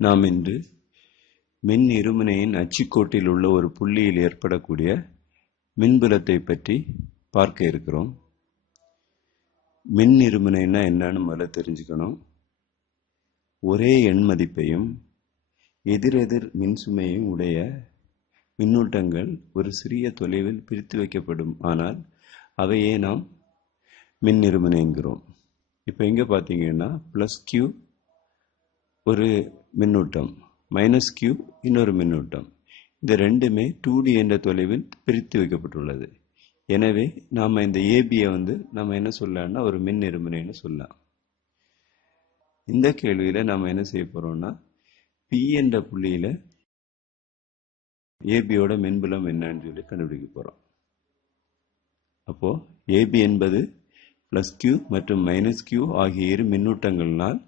நாம் இன்று மின் இருமுனையின் அச்சுக்கோட்டில் உள்ள ஒரு புள்ளியில் ஏற்படக்கூடிய மின்புலத்தை பற்றி பார்க்க இருக்கிறோம். மின் இருமுனைனா என்னன்னு முதல்ல தெரிஞ்சுக்கணும். ஒரே எண் மதிப்பையும் எதிரெதிர் மின்சுமையும் உடைய மின்னூட்டங்கள் ஒரு சிறிய தொலைவில் பிரித்து வைக்கப்படும். ஆனால் அவையே நாம் மின் இருமுனைங்கிறோம் இப்போ எங்கே பார்த்தீங்கன்னா ப்ளஸ் கியூ ஒரு மின்னூட்டம். மைனஸ் கியூ இன்னொரு மின்னூட்டம். இந்த ரெண்டுமே டூ டி என்ற தொலைவில் பிரித்து வைக்கப்பட்டுள்ளது. எனவே நாம் இந்த ஏபியை வந்து நம்ம என்ன சொல்லலாம்னா ஒரு மின் இருமுனைன்னு சொல்லலாம். இந்த கேள்வியில் நாம் என்ன செய்ய போகிறோம்னா பி என்ற புள்ளியில் ஏபியோட மின்புலம் என்னன்னு சொல்லி கண்டுபிடிக்க போகிறோம் அப்போது ஏபி என்பது ப்ளஸ் கியூ மற்றும் மைனஸ் கியூ ஆகிய இரு மின்னூட்டங்களினால்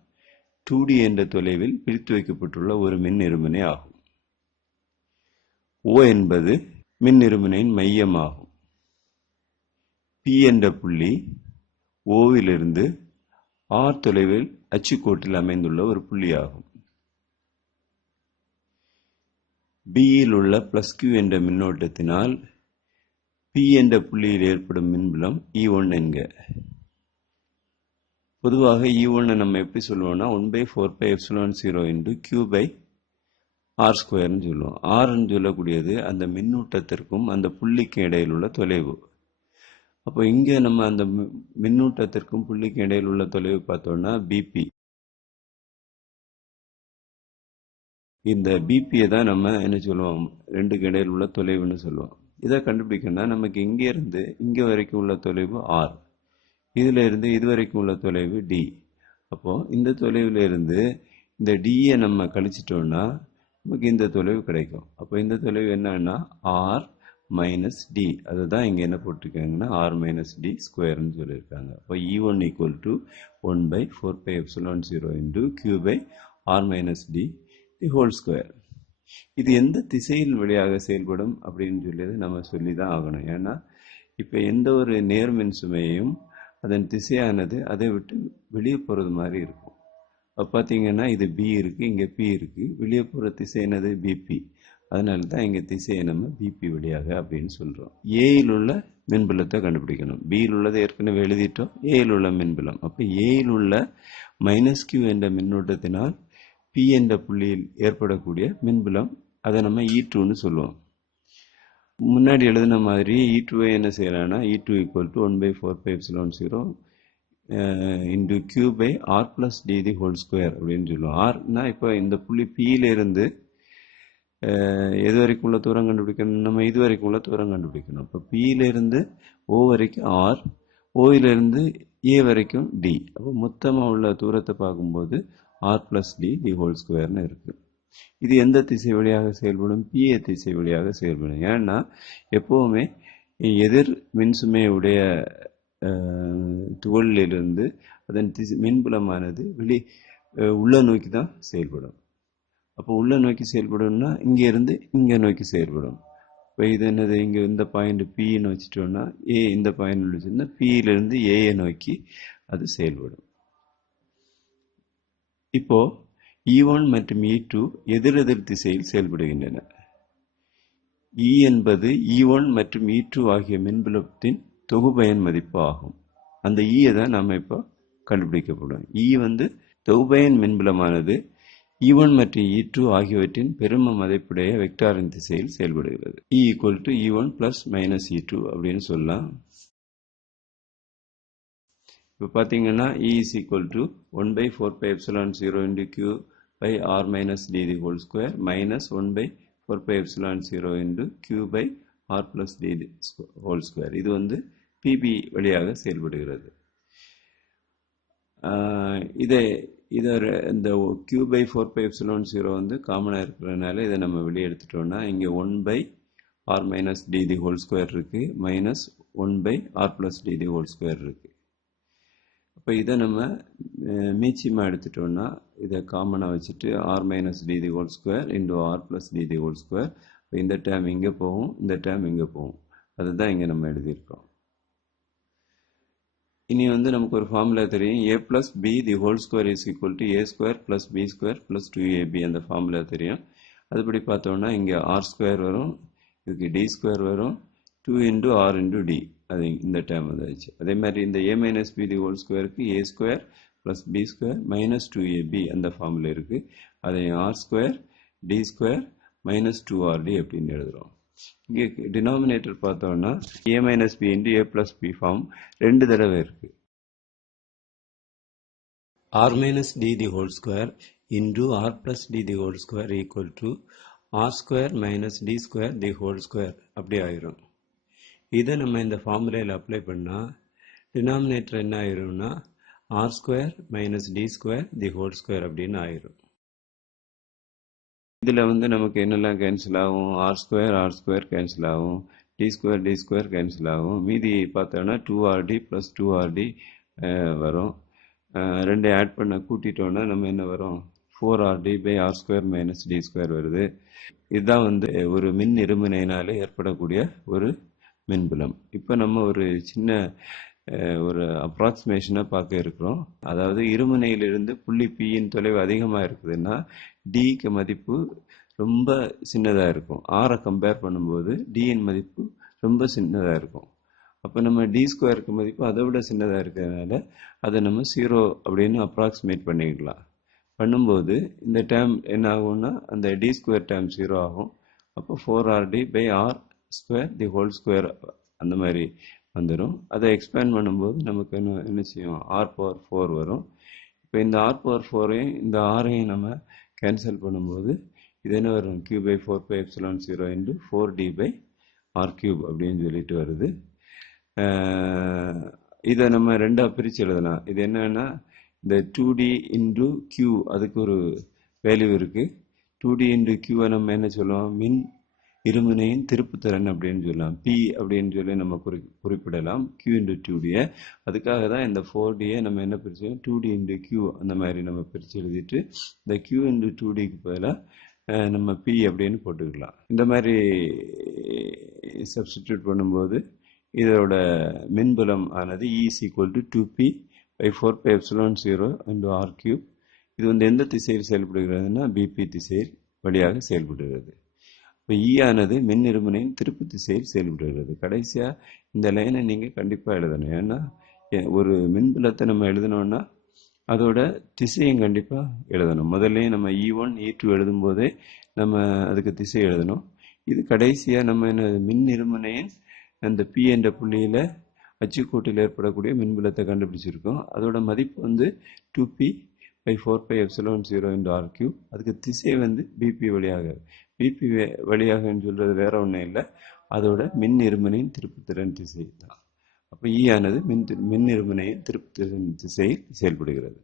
டூடி என்ற தொலைவில் பிரித்து வைக்கப்பட்டுள்ள ஒரு மின் இருமுனை ஆகும். ஓ என்பது மின் இருமனையின் மையமாகும். பி என்ற புள்ளி ஓவிலிருந்து ஆர் தொலைவில் அச்சுக்கோட்டில் அமைந்துள்ள ஒரு புள்ளியாகும். பியில் உள்ள பிளஸ் கியூ என்ற மின்னோட்டத்தினால் பி என்ற புள்ளியில் ஏற்படும் மின்புலம் e இ ஒன் என்க. பொதுவாக e இ ஒன்று நம்ம எப்படி சொல்லுவோம்னா one by four by epsilon zero into Q by R ஸ்கொயர்னு சொல்லுவோம். ஆர்ன்னு சொல்லக்கூடியது அந்த மின்னூட்டத்திற்கும் அந்த புள்ளிக்கும் இடையில் உள்ள தொலைவு. அப்போ இங்கே நம்ம அந்த மின்னூட்டத்திற்கும் புள்ளிக்கும் இடையில் உள்ள தொலைவு பார்த்தோம்னா பிபி இந்த பிபியை தான் நம்ம என்ன சொல்லுவோம்? ரெண்டுக்கு இடையில் உள்ள தொலைவுன்னு சொல்லுவோம். இதை கண்டுபிடிக்கணும்னா நமக்கு இங்கே இருந்து இங்கே வரைக்கும் உள்ள தொலைவு ஆர் இதில் இருந்து இது வரைக்கும் உள்ள தொலைவு டி அப்போது இந்த தொலைவில் இருந்து இந்த டியை நம்ம கழிச்சிட்டோம்னா நமக்கு இந்த தொலைவு கிடைக்கும். அப்போ இந்த தொலைவு என்னன்னா ஆர் மைனஸ் டி அதுதான் இங்கே என்ன போட்டிருக்காங்கன்னா ஆர் மைனஸ் டி ஸ்கொயர்னு சொல்லியிருக்காங்க. அப்போ E one equal to one by four by epsilon zero into Q by R minus D the whole square இது எந்த திசையில் வழியாக செயல்படும் அப்படின்னு சொல்லியது நம்ம சொல்லி தான் ஆகணும். ஏன்னா இப்போ எந்த ஒரு நேர்மின் சுமையையும் அதன் திசையானது அதை விட்டு வெளியே போகிறது மாதிரி இருக்கும். அப்போ பார்த்தீங்கன்னா இது பி இருக்குது இங்கே பி இருக்குது வெளியே போகிற திசை என்னது? பிபி அதனால தான் இங்கே திசையை நம்ம பிபி வழியாக அப்படின்னு சொல்கிறோம் ஏயில் உள்ள மின்புலத்தை கண்டுபிடிக்கணும். பியில் உள்ளதை ஏற்கனவே எழுதிட்டோம். ஏயில் உள்ள மின்புலம். அப்போ ஏயில் உள்ள மைனஸ் கியூ என்ற மின்னோட்டத்தினால் பி என்ற புள்ளியில் ஏற்படக்கூடிய மின்புலம் அதை நம்ம e ஈட்டுன்னு டூன்னு சொல்லுவோம். முன்னாடி எழுதின மாதிரி e இ டூவை என்ன செய்யலாம்னா E two equal to one by four by epsilon zero into Q by R plus D the whole square அப்படின்னு சொல்லுவோம். ஆர்னா இப்போ இந்த புள்ளி பியிலிருந்து uh, எது வரைக்கும் உள்ள தூரம் கண்டுபிடிக்கணும்? நம்ம இது வரைக்கும் உள்ள தூரம் கண்டுபிடிக்கணும். இப்போ பியிலிருந்து ஓ வரைக்கும் ஆர் ஓயிலிருந்து ஏ வரைக்கும் டி அப்போ மொத்தமாக உள்ள தூரத்தை பார்க்கும்போது R plus D D whole ஸ்கொயர்னு இருக்குது இது எந்த திசை வழியாக செயல்படும்? பிஏ திசை வழியாக செயல்படும். ஏன்னா எப்போவுமே எதிர் மின்சுமையுடைய துகளிலிருந்து அதன் திசை மின்புலமானது வெளி உள்ள நோக்கி தான் செயல்படும். அப்போ உள்ள நோக்கி செயல்படும்னா இங்கேருந்து இங்கே நோக்கி செயல்படும். இப்போ இது என்னது? இங்கே இந்த பாயிண்ட் பின்னு வச்சுட்டோம்னா ஏ இந்த பாயிண்ட் வச்சுருந்தா பியிலிருந்து ஏயை நோக்கி அது செயல்படும். இப்போது E1 மற்றும் e ஈ டூ எதிரெதிர் திசையில் செயல்படுகின்றன. இ என்பது E1 மற்றும் e ஈ டூ ஆகிய மின்புலத்தின் தொகுபயன் மதிப்பு ஆகும். அந்த ஈயை தான் நம்ம இப்போ கண்டுபிடிக்க போகிறோம் ஈ வந்து தொகுபயன் மின்புலமானது ஈவன் மற்றும் E2 ஆகியவற்றின் பெரும மதிப்புடைய வெக்டாரின் திசையில் செயல்படுகிறது. E equal to E1 plus minus E two அப்படின்னு சொல்லலாம். இப்போ பார்த்தீங்கன்னா E is equal to one by four by epsilon zero into Q by R minus D whole square minus one by four by epsilon zero into Q by R plus D whole square இது வந்து BP வழியாக செயல்படுகிறது. இதை இதை இந்த Q by four by epsilon zero வந்து காமனாக இருக்கிறதுனால இதை நம்ம வெளியே எடுத்துட்டோம்னா இங்கே one by R minus D whole square இருக்குது minus one by R plus D whole square இருக்குது இப்போ இதை நம்ம மீச்சியமாக எடுத்துட்டோம்னா இதை காமனாக வச்சுட்டு R minus D the whole square into R plus D the whole square இப்போ இந்த டேம் இங்கே போகும் இந்த டேம் இங்கே போகும். அதுதான் இங்கே நம்ம எழுதியிருக்கோம். இனி வந்து நமக்கு ஒரு ஃபார்முலா தெரியும். A plus B the whole square is equal to A square plus B square plus two AB அந்த ஃபார்முலா தெரியும். அதுபடி பார்த்தோம்னா இங்கே ஆர் ஸ்கொயர் வரும் இதுக்கு டி ஸ்கொயர் வரும் two into R into D அது இந்த டேர்ம் வந்துச்சு. அதே மாதிரி இந்த A minus B the whole ஸ்கொயருக்கு A square plus B square minus two AB அந்த ஃபார்மில் இருக்குது அதை R square D square minus two RD அப்படின்னு எழுதுகிறோம் இங்கே டினாமினேட்டர் பார்த்தோம்னா A minus B into A plus B form ரெண்டு தடவை இருக்குது R minus D the whole square into R plus D the whole square equal to R square minus D square the whole square அப்படி ஆயிரும். இதை நம்ம இந்த ஃபார்முலையில் apply பண்ணால் denominator என்ன ஆயிரும்னா R square minus D square the whole square அப்படின்னு ஆயிரும். இதில் வந்து நமக்கு என்னெல்லாம் கேன்சல் ஆகும்? R square R square cancel ஆகும். D square D square cancel ஆகும். மீதி பார்த்தோன்னா two RD plus two RD வரும். ரெண்டு ஆட் பண்ண கூட்டிட்டோன்னா நம்ம என்ன வரும்? Four RD by R square minus D square வருது. இதுதான் வந்து ஒரு மின் இருமுனையினாலே ஏற்படக்கூடிய ஒரு மின்புலம் இப்போ நம்ம ஒரு சின்ன ஒரு அப்ராக்சிமேஷனாக பார்க்க இருக்கிறோம். அதாவது இருமுனையிலிருந்து புள்ளி பியின் தொலைவு அதிகமாக இருக்குதுன்னா டிக்கு மதிப்பு ரொம்ப சின்னதாக இருக்கும். ஆரை கம்பேர் பண்ணும்போது டியின் மதிப்பு ரொம்ப சின்னதாக இருக்கும். அப்போ நம்ம டி ஸ்கொயருக்கு மதிப்பு அதை விட சின்னதாக இருக்கிறதுனால அதை நம்ம ஜீரோ அப்படின்னு அப்ராக்சிமேட் பண்ணிக்கலாம். பண்ணும்போது இந்த டேம் என்ன ஆகும்னா அந்த டி ஸ்கொயர் டேம் ஜீரோ ஆகும். அப்போ four R D by R square the whole square அந்த மாதிரி வந்துடும் அதை எக்ஸ்பேண்ட் பண்ணும்போது நமக்கு என்ன என்ன செய்யும்? ஆர் பவர் ஃபோர் வரும். இப்போ இந்த ஆர் பவர் ஃபோரையும் இந்த ஆரையும் நம்ம கேன்சல் பண்ணும்போது இது என்ன வரும்? Q by four by epsilon zero into four D by R cube அப்படின்னு சொல்லிட்டு வருது. இதை நம்ம ரெண்டாக பிரித்து எழுதலாம். இது என்னென்னா இந்த டூ டி இன்டு கியூ அதுக்கு ஒரு வேல்யூ இருக்குது டூ டி இன்டு கியூவை நம்ம என்ன சொல்லுவோம்? மின் இருமுனையின் திருப்புத்திறன் அப்படின்னு சொல்லலாம். பி அப்படின்னு சொல்லி நம்ம குறி குறிப்பிடலாம். கியூ இன்டு டூ அதுக்காக தான் இந்த ஃபோர் டியை நம்ம என்ன பிரிச்சோம் டூ டி இன்டு கியூ அந்த மாதிரி நம்ம பிரித்து எழுதிட்டு இந்த கியூ இன்டு டூ டிக்கு பதிலாக நம்ம பி அப்படின்னு போட்டுக்கலாம். இந்த மாதிரி சப்ஸ்டிடியூட் பண்ணும்போது இதோட மின்புலம் ஆனது is equal to two P by four pi epsilon zero into R cube இது வந்து எந்த திசையில் செயல்படுகிறதுனா பிபி திசையில் வழியாக செயல்படுகிறது. இப்போ ஈயானது மின் இருமுனையின் திருப்பு திசையில் செயல்படுகிறது. கடைசியாக இந்த லைனை நீங்கள் கண்டிப்பாக எழுதணும். ஏன்னா ஒரு மின்புலத்தை நம்ம எழுதணும்னா அதோட திசையும் கண்டிப்பாக எழுதணும். முதல்லையும் நம்ம இ ஒன் இ டூ எழுதும்போதே நம்ம அதுக்கு திசை எழுதணும். இது கடைசியாக நம்ம என்ன மின் இருமுனையின் அந்த பி என்ற புள்ளியில் அச்சுக்கோட்டில் ஏற்படக்கூடிய மின்புலத்தை கண்டுபிடிச்சிருக்கோம். அதோட மதிப்பு வந்து two P by four pi epsilon zero into R cube அதுக்கு திசை வந்து பிபி வழியாக பிபி வழியாகன்னு சொல்கிறது வேற ஒன்றும் இல்லை. அதோட மின் இருமனையின் திருப்புத்திறன் திசை தான். அப்போ ஈ e ஆனது மின் மின் இருமனையின் திருப்புத்திறன் திசையில் செயல்படுகிறது.